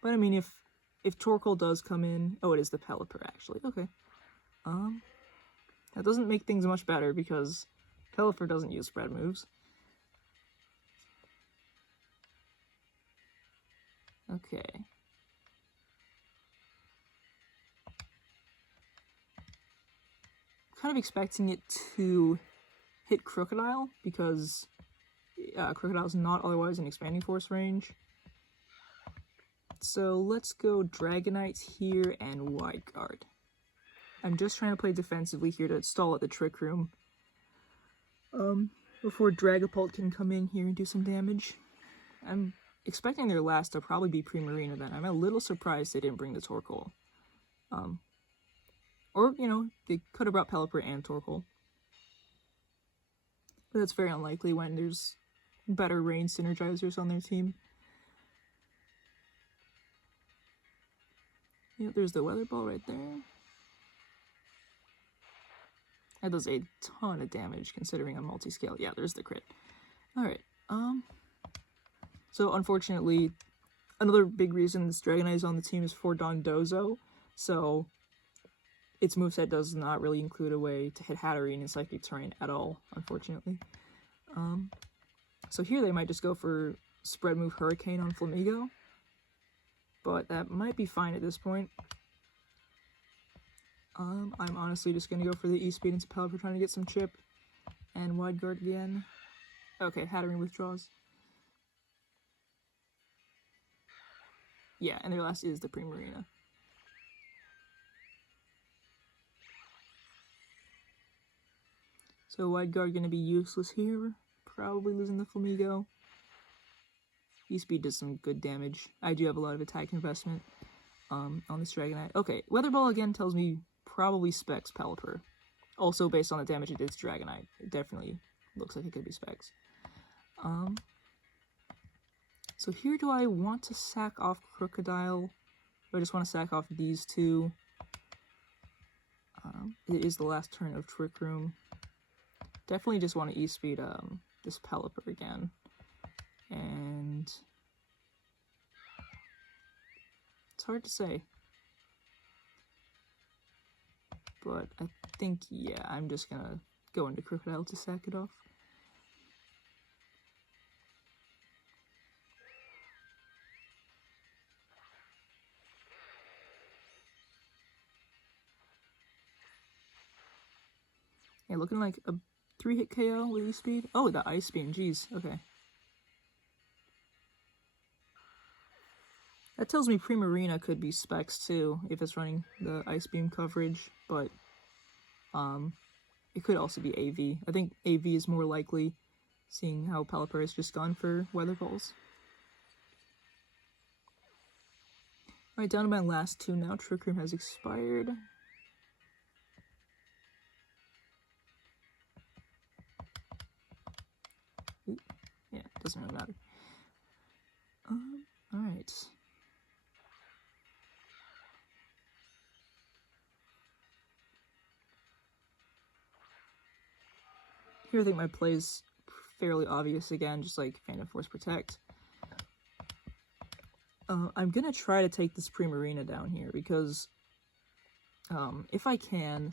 But I mean, if Torkoal does come in... Oh, it is the Pelipper, actually. Okay. That doesn't make things much better because Pelipper doesn't use spread moves. Okay. Kind of expecting it to hit Krookodile because Krookodile's not otherwise in Expanding Force range. So let's go Dragonite here and Wide Guard. I'm just trying to play defensively here to stall at the Trick Room. Before Dragapult can come in here and do some damage. I'm expecting their last to probably be Primarina then. I'm a little surprised they didn't bring the Torkoal. Or, you know, they could have brought Pelipper and Torkoal. But that's very unlikely when there's better range synergizers on their team. Yeah, there's the weather ball right there. That does a ton of damage considering I'm multi-scale. Yeah, there's the crit. Alright, so unfortunately, another big reason this Dragonite is on the team is for Dondozo, so its moveset does not really include a way to hit Hatterene in Psychic Terrain at all, unfortunately. So here they might just go for Spread Move Hurricane on Flamigo, but that might be fine at this point. I'm honestly just going to go for the E-Speed into Pelipper, trying to get some chip, and Wide Guard again. Okay, Hatterene withdraws. Yeah, and their last is the Primarina. So Wide Guard going to be useless here, probably losing the Flamigo. E-Speed does some good damage. I do have a lot of attack investment on this Dragonite. Okay, Weather Ball again tells me probably Specs Pelipper. Also based on the damage it did to Dragonite. It definitely looks like it could be Specs. So here do I want to sack off Krookodile? Or I just want to sack off these two? It is the last turn of Trick Room. Definitely just want to E-Speed this Pelipper again. And it's hard to say. But I think, yeah, I'm just gonna go into Krookodile to sack it off. Yeah, looking like a 3-hit KO with E-Speed. Oh, the Ice Beam, jeez, okay. That tells me Primarina could be Specs too, if it's running the Ice Beam coverage, but it could also be AV. I think AV is more likely, seeing how Pelipper has just gone for Weather Balls. Alright, down to my last two now. Trick Room has expired. Ooh, yeah, doesn't really matter. Alright. Here I think my play is fairly obvious again, just like Phantom Force Protect. I'm gonna try to take this Primarina down here because if I can,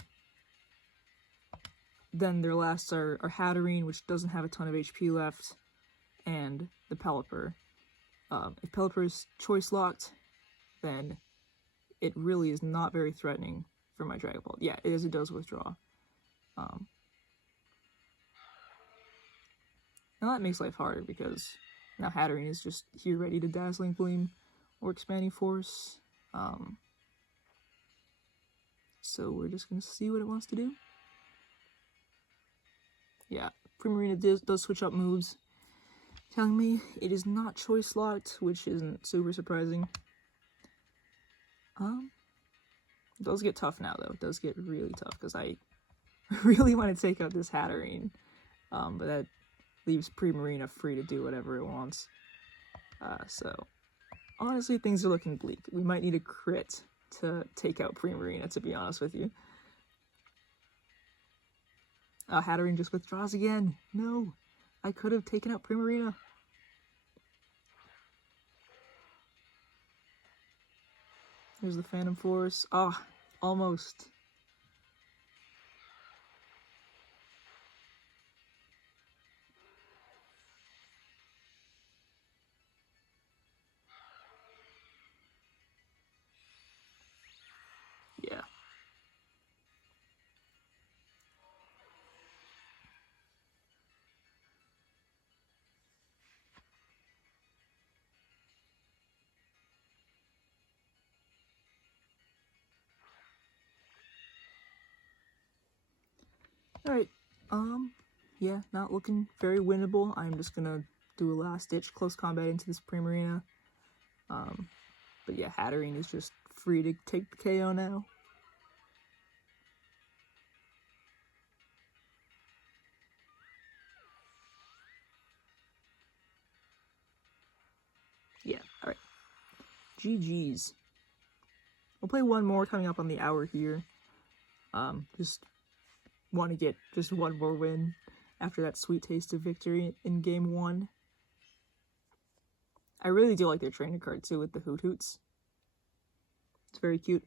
then their lasts are Hatterene, which doesn't have a ton of HP left, and the Pelipper. If Pelipper is choice locked, then it really is not very threatening for my Dragon Ball. Yeah, it does withdraw. Now that makes life harder because now Hatterene is just here ready to Dazzling Gleam or Expanding Force. So we're just going to see what it wants to do. Yeah, Primarina does switch up moves, telling me it is not choice locked, which isn't super surprising. It does get tough now though. It does get really tough because I really want to take out this Hatterene. But that leaves Primarina free to do whatever it wants. So honestly, things are looking bleak. We might need a crit to take out Primarina, to be honest with you. Hatterene just withdraws again. No, I could have taken out Primarina. There's the Phantom Force. Ah, almost. Yeah. Alright, yeah, not looking very winnable. I'm just gonna do a last-ditch close combat into this Primarina. But yeah, Hatterene is just free to take the KO now. Yeah, alright. GG's. We'll play one more coming up on the hour here. Just want to get just one more win after that sweet taste of victory in game 1. I really do like their trainer card too with the Hoot Hoots. It's very cute.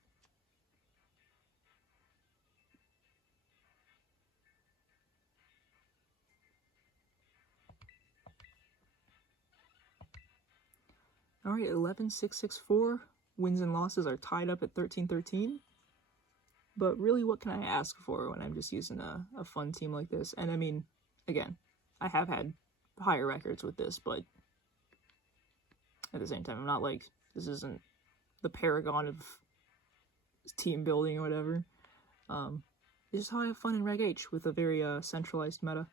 Alright, 11-6-6-4. Wins and losses are tied up at 13-13. But really, what can I ask for when I'm just using a fun team like this? And I mean, again, I have had higher records with this, but at the same time, I'm not like, this isn't the paragon of team building or whatever. This is how I have fun in Reg H with a very centralized meta.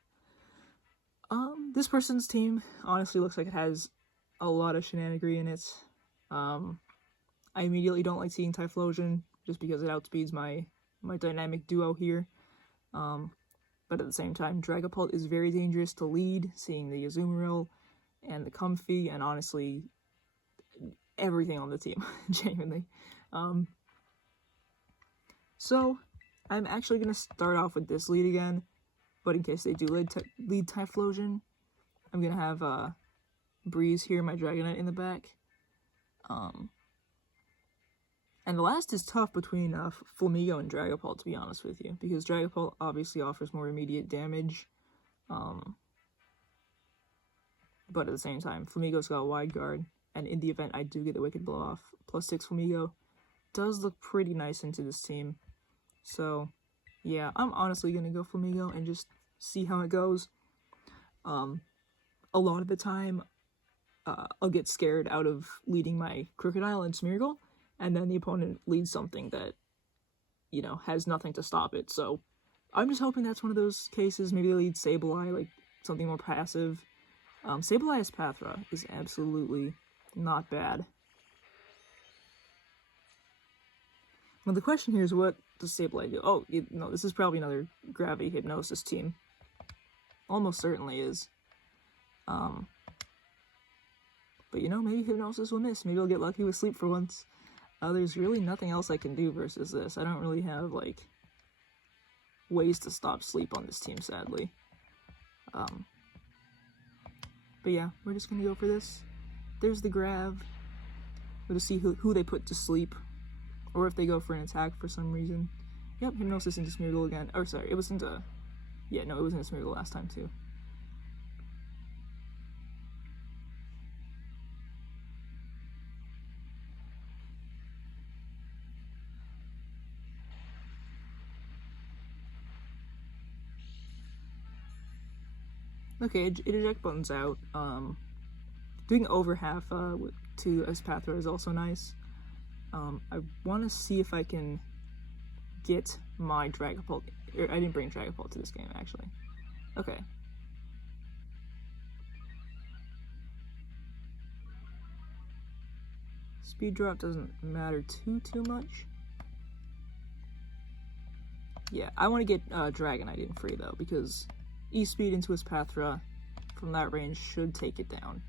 This person's team honestly looks like it has a lot of shenanigery in it. I immediately don't like seeing Typhlosion just because it outspeeds my dynamic duo here. But at the same time, Dragapult is very dangerous to lead, seeing the Azumarill and the Comfey, and honestly, everything on the team, genuinely. So, I'm actually going to start off with this lead again, but in case they do lead Typhlosion, I'm going to have Breeze here, my Dragonite in the back. And the last is tough between Flamigo and Dragapult, to be honest with you, because Dragapult obviously offers more immediate damage, but at the same time, Flamigo's got a wide guard, and in the event I do get the Wicked Blow off, +6 Flamigo does look pretty nice into this team. So, yeah, I'm honestly going to go Flamigo and just see how it goes. A lot of the time, I'll get scared out of leading my Krookodile and Smeargle, and then the opponent leads something that, you know, has nothing to stop it. So I'm just hoping that's one of those cases. Maybe they lead Sableye, like something more passive. Sableye as Pathra is absolutely not bad. Well, the question here is, what does Sableye do? Oh, no, this is probably another Gravity Hypnosis team. Almost certainly is. But you know, maybe Hypnosis will miss. Maybe I'll get lucky with Sleep for once. There's really nothing else I can do versus this. I don't really have, like, ways to stop Sleep on this team, sadly. But yeah, we're just gonna go for this. There's the Grav. We're to see who they put to sleep, or if they go for an attack for some reason. Yep, Hypnosis into Smeargle again. Or sorry, it was into... Yeah, no, it was into Smeargle last time too. Okay, eject button's out. Doing over half to Espathra is also nice. I want to see if I can get my Dragapult. I didn't bring Dragapult to this game, actually. Okay. Speed drop doesn't matter too much. Yeah, I want to get Dragonite in free, though, because E-Speed into Espathra from that range should take it down.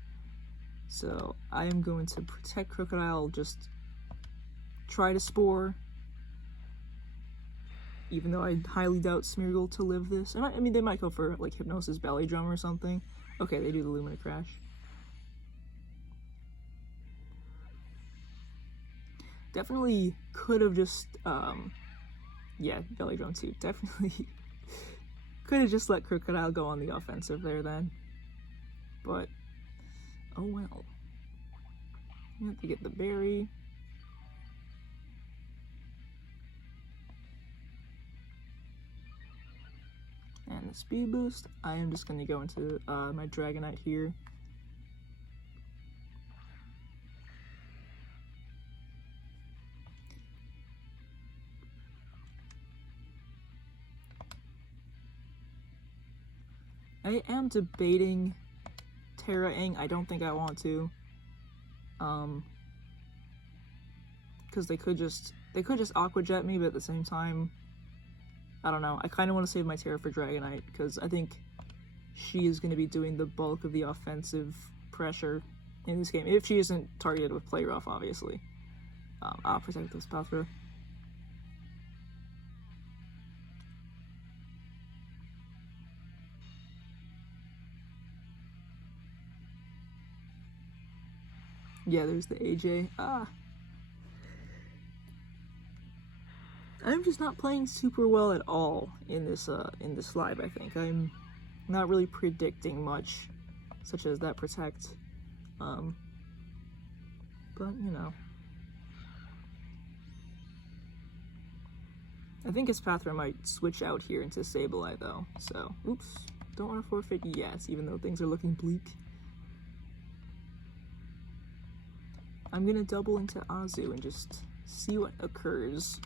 So I am going to protect Krookodile, just try to Spore, even though I highly doubt Smeargle to live this. I mean, they might go for, like, Hypnosis Belly Drum or something. Okay, they do the Lumina Crash. Definitely could have just, yeah, Belly Drum too. Definitely could have just let Krookodile go on the offensive there then. But, oh well. You have to get the berry. And the speed boost. I am just going to go into my Dragonite here. I am debating Terra-ing. I don't think I want to. Because they could just Aqua Jet me, but at the same time, I don't know. I kind of want to save my Terra for Dragonite, because I think she is going to be doing the bulk of the offensive pressure in this game, if she isn't targeted with Play Rough, obviously. I'll protect this Pathra. Yeah, there's the AJ. I'm just not playing super well at all in this live, I think. I'm not really predicting much, such as that protect. But, you know. I think his Pathra might switch out here into Sableye, though. So, oops. Don't want to forfeit yet, even though things are looking bleak. I'm gonna double into Azu and just see what occurs.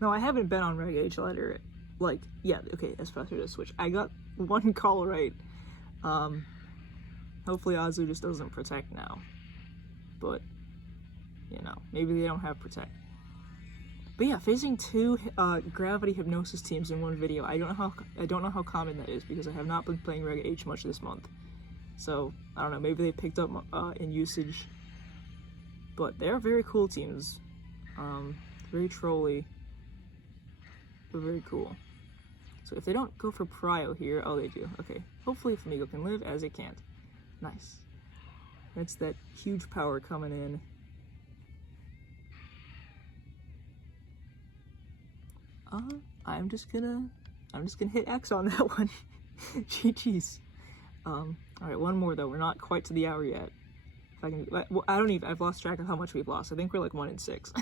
No, I haven't been on Reg H letter. Like, yeah, okay, especially to switch. I got one call right. Hopefully Azu just doesn't protect now. But, you know, maybe they don't have protect. But yeah, facing two gravity hypnosis teams in one video. I don't know how common that is because I have not been playing Reg H much this month. So I don't know. Maybe they picked up in usage. But they're very cool teams. Very trolly, but very cool. So if they don't go for Prio here, oh they do. Okay. Hopefully Flamigo can live as it can't. Nice. That's that huge power coming in. I'm just gonna hit X on that one. GG's. Alright, one more though. We're not quite to the hour yet. If I can, well, I've lost track of how much we've lost. I think we're like 1 in 6.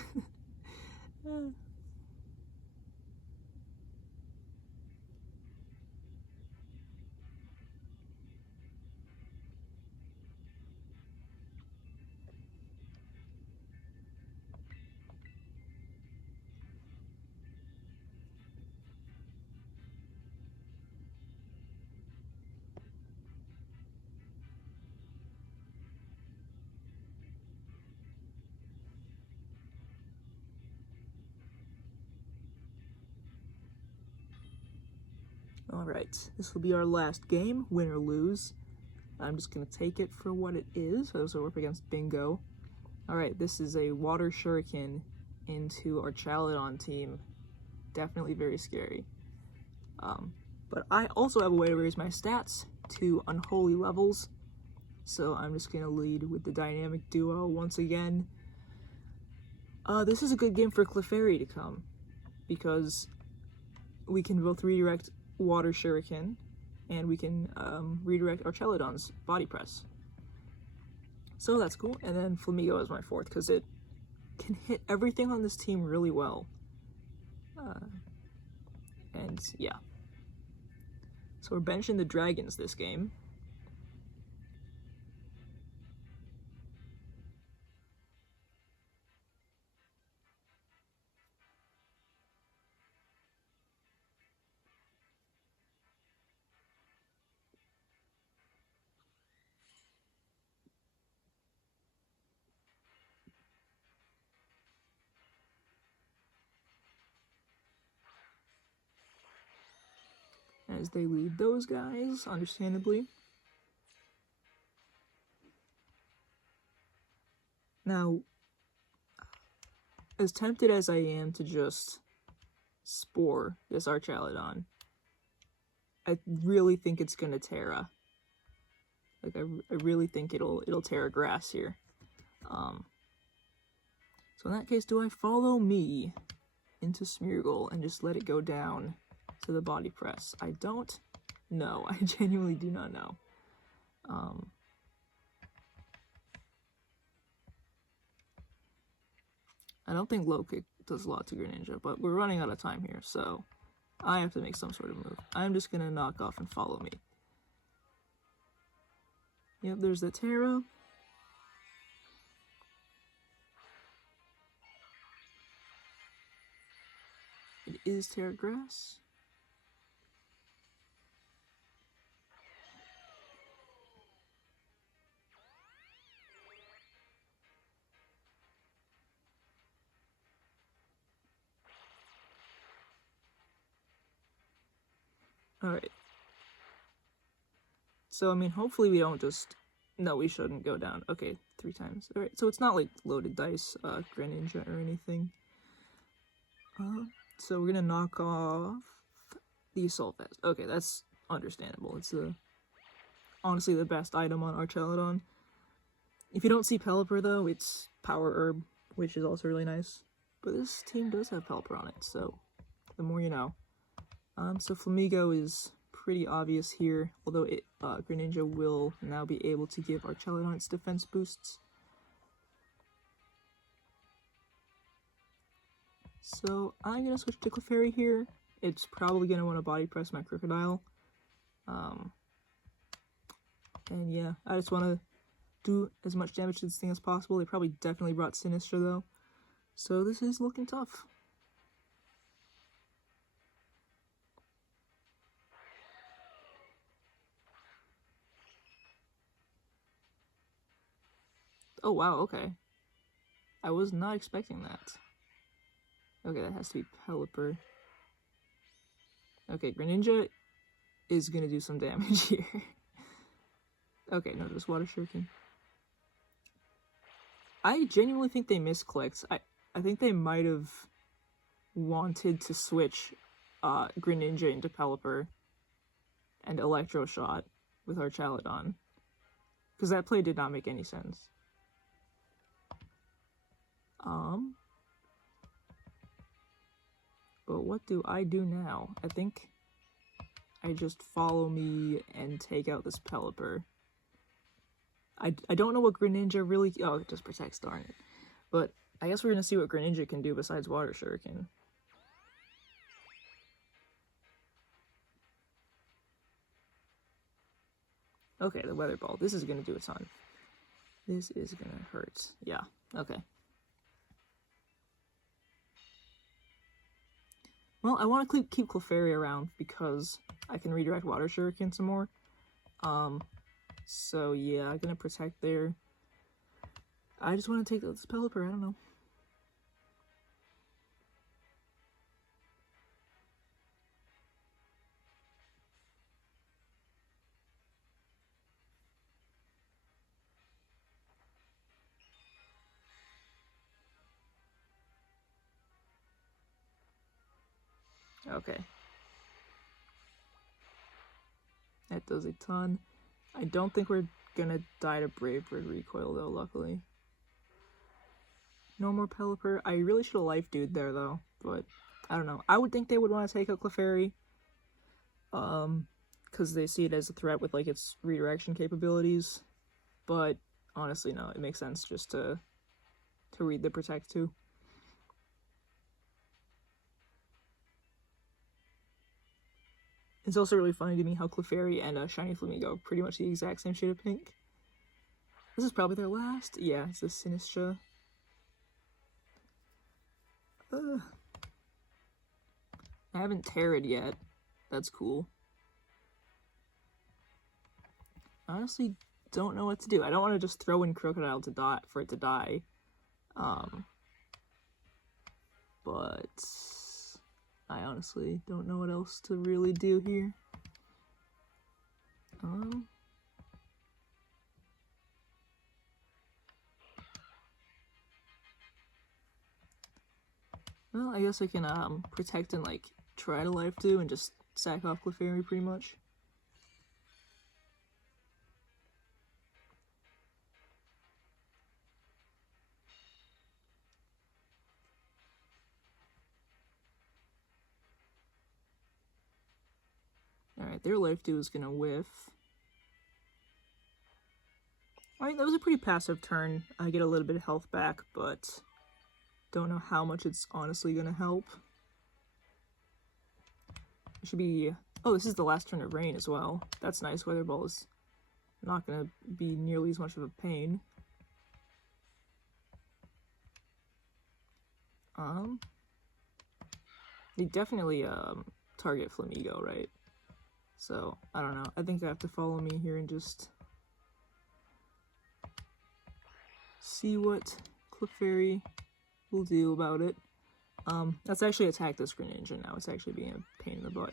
Alright, this will be our last game, win or lose. I'm just going to take it for what it is. So we're up against Bingo. Alright, this is a Water Shuriken into our Chalodon team. Definitely very scary. But I also have a way to raise my stats to unholy levels. So I'm just going to lead with the Dynamic Duo once again. This is a good game for Clefairy to come, because we can both redirect Water Shuriken, and we can redirect our Chalodon's Body Press. So that's cool. And then Flamigo is my fourth, because it can hit everything on this team really well. And yeah. So we're benching the Dragons this game. As they lead those guys, understandably. Now, as tempted as I am to just Spore this Archaludon, I really think it's gonna Terra. Like, I really think it'll Terra Grass here. So in that case, do I follow me into Smeargle and just let it go down to the Body Press? I don't know. I genuinely do not know. I don't think Low Kick does a lot to Greninja, but we're running out of time here, so I have to make some sort of move. I'm just gonna knock off and follow me. Yep, there's the Terra. It is Terra Grass. Alright. So, I mean, hopefully we don't just... No, we shouldn't go down. Okay, 3 times. Alright, so it's not like loaded dice, Greninja or anything. So we're gonna knock off the Assault Vest. Okay, that's understandable. It's honestly the best item on Archelodon. If you don't see Pelipper though, it's Power Herb, which is also really nice. But this team does have Pelipper on it, so the more you know. So Flamigo is pretty obvious here, although Greninja will now be able to give Archelodon its defense boosts. So I'm gonna switch to Clefairy here. It's probably gonna want to body press my Krookodile. And yeah, I just want to do as much damage to this thing as possible. They probably definitely brought Sinistra though, so this is looking tough. Oh wow, okay. I was not expecting that. Okay, that has to be Pelipper. Okay, Greninja is gonna do some damage here. Okay, no, just Water Shuriken. I genuinely think they misclicked. I think they might have wanted to switch Greninja into Pelipper and Electro Shot with Archelodon, because that play did not make any sense. But what do I do now? I think I just follow me and take out this Pelipper. I don't know what Greninja really... Oh, it just protects, darn it. But I guess we're gonna see what Greninja can do besides Water Shuriken. Okay, the Weather Ball. This is gonna do a ton. This is gonna hurt. Yeah, okay. Well, I want to keep Clefairy around because I can redirect Water Shuriken some more. So yeah, I'm gonna protect there. I just want to take this Pelipper, I don't know. Okay. That does a ton. I don't think we're gonna die to Brave Bird Recoil though, luckily. No more Pelipper. I really should have Life Dude there though, but I don't know. I would think they would want to take out Clefairy. Because they see it as a threat with like its redirection capabilities. But honestly, no, it makes sense just to read the Protect too. It's also really funny to me how Clefairy and Shiny Flamigo are pretty much the exact same shade of pink. This is probably their last. Yeah, it's a Sinistra. I haven't Terra'd yet. That's cool. I honestly don't know what to do. I don't want to just throw in Krookodile to die for it to die. But I honestly don't know what else to really do here. Well, I guess I can protect and like try to Life Dew and just sack off Clefairy pretty much. Alright, their Life Dew is gonna whiff. Alright, that was a pretty passive turn. I get a little bit of health back, but don't know how much it's honestly gonna help. It should be... Oh, this is the last turn of Rain as well. That's nice. Weather Ball is not gonna be nearly as much of a pain. They definitely target Flamigo, right? So, I don't know. I think they have to follow me here and just see what Clefairy will do about it. Let's actually attack this Greninja now. It's actually being a pain in the butt.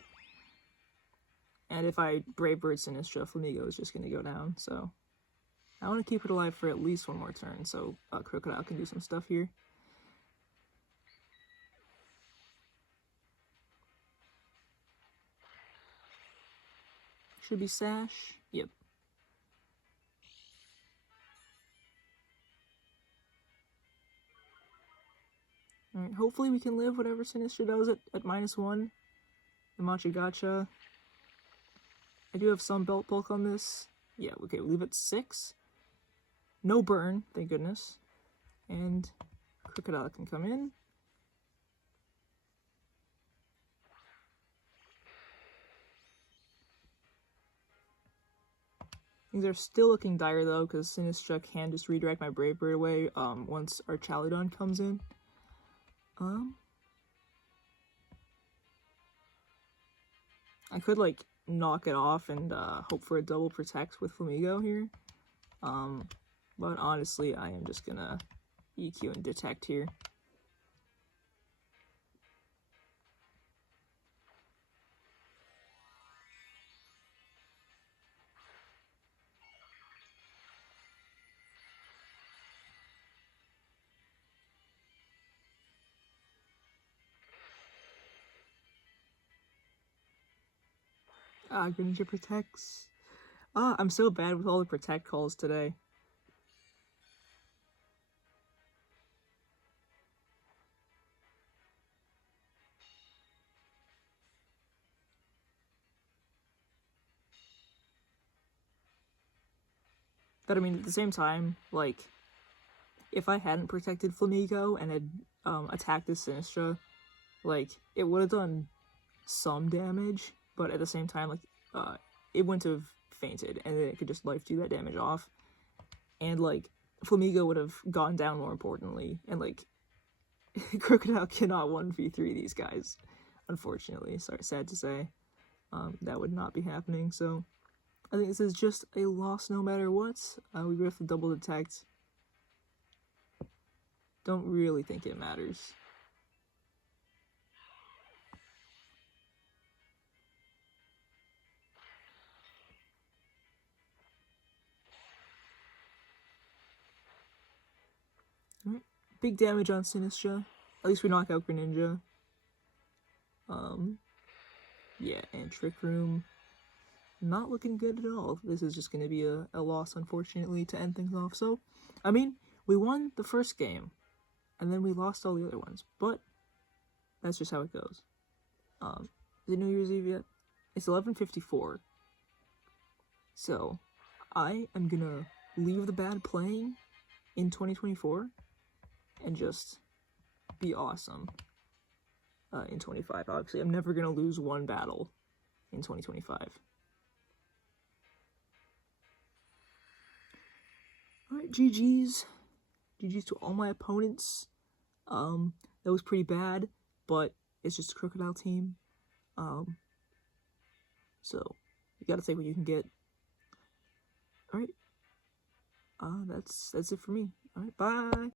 And if I Brave Bird Sinistra, Flamigo is just going to go down, so I want to keep it alive for at least one more turn, so Krookodile can do some stuff here. Should be Sash. Yep. Alright, hopefully we can live whatever Sinistra does at -1. The Machagacha. I do have some belt bulk on this. Yeah, okay, we'll leave it 6. No burn, thank goodness. And Krookodile can come in. Things are still looking dire though, because Sinistra can just redirect my Brave Bird away once our Chaludon comes in. I could like knock it off and hope for a double protect with Flamigo here. But honestly, I am just gonna EQ and detect here. Greninja protects. I'm so bad with all the protect calls today. But I mean, at the same time, like, if I hadn't protected Flamigo and had attacked this Sinistra, like, it would have done some damage, but at the same time, like, it wouldn't have fainted, and then it could just life do that damage off. And, like, Flamigo would have gone down more importantly, and, like, Krookodile cannot 1v3 these guys, unfortunately. Sorry, sad to say. That would not be happening, so I think this is just a loss no matter what. We have to double detect. Don't really think it matters. Alright, big damage on Sinistra. At least we knock out Greninja. Yeah, and Trick Room. Not looking good at all. This is just going to be a loss, unfortunately, to end things off. So, I mean, we won the first game, and then we lost all the other ones. But that's just how it goes. Is it New Year's Eve yet? It's 11:54. So, I am going to leave the bad playing in 2024 and just be awesome in 25. Obviously, I'm never going to lose one battle in 2025. Alright, GG's. GG's to all my opponents. That was pretty bad, but it's just a Krookodile team. So, you gotta take what you can get. Alright. That's it for me. Alright, bye!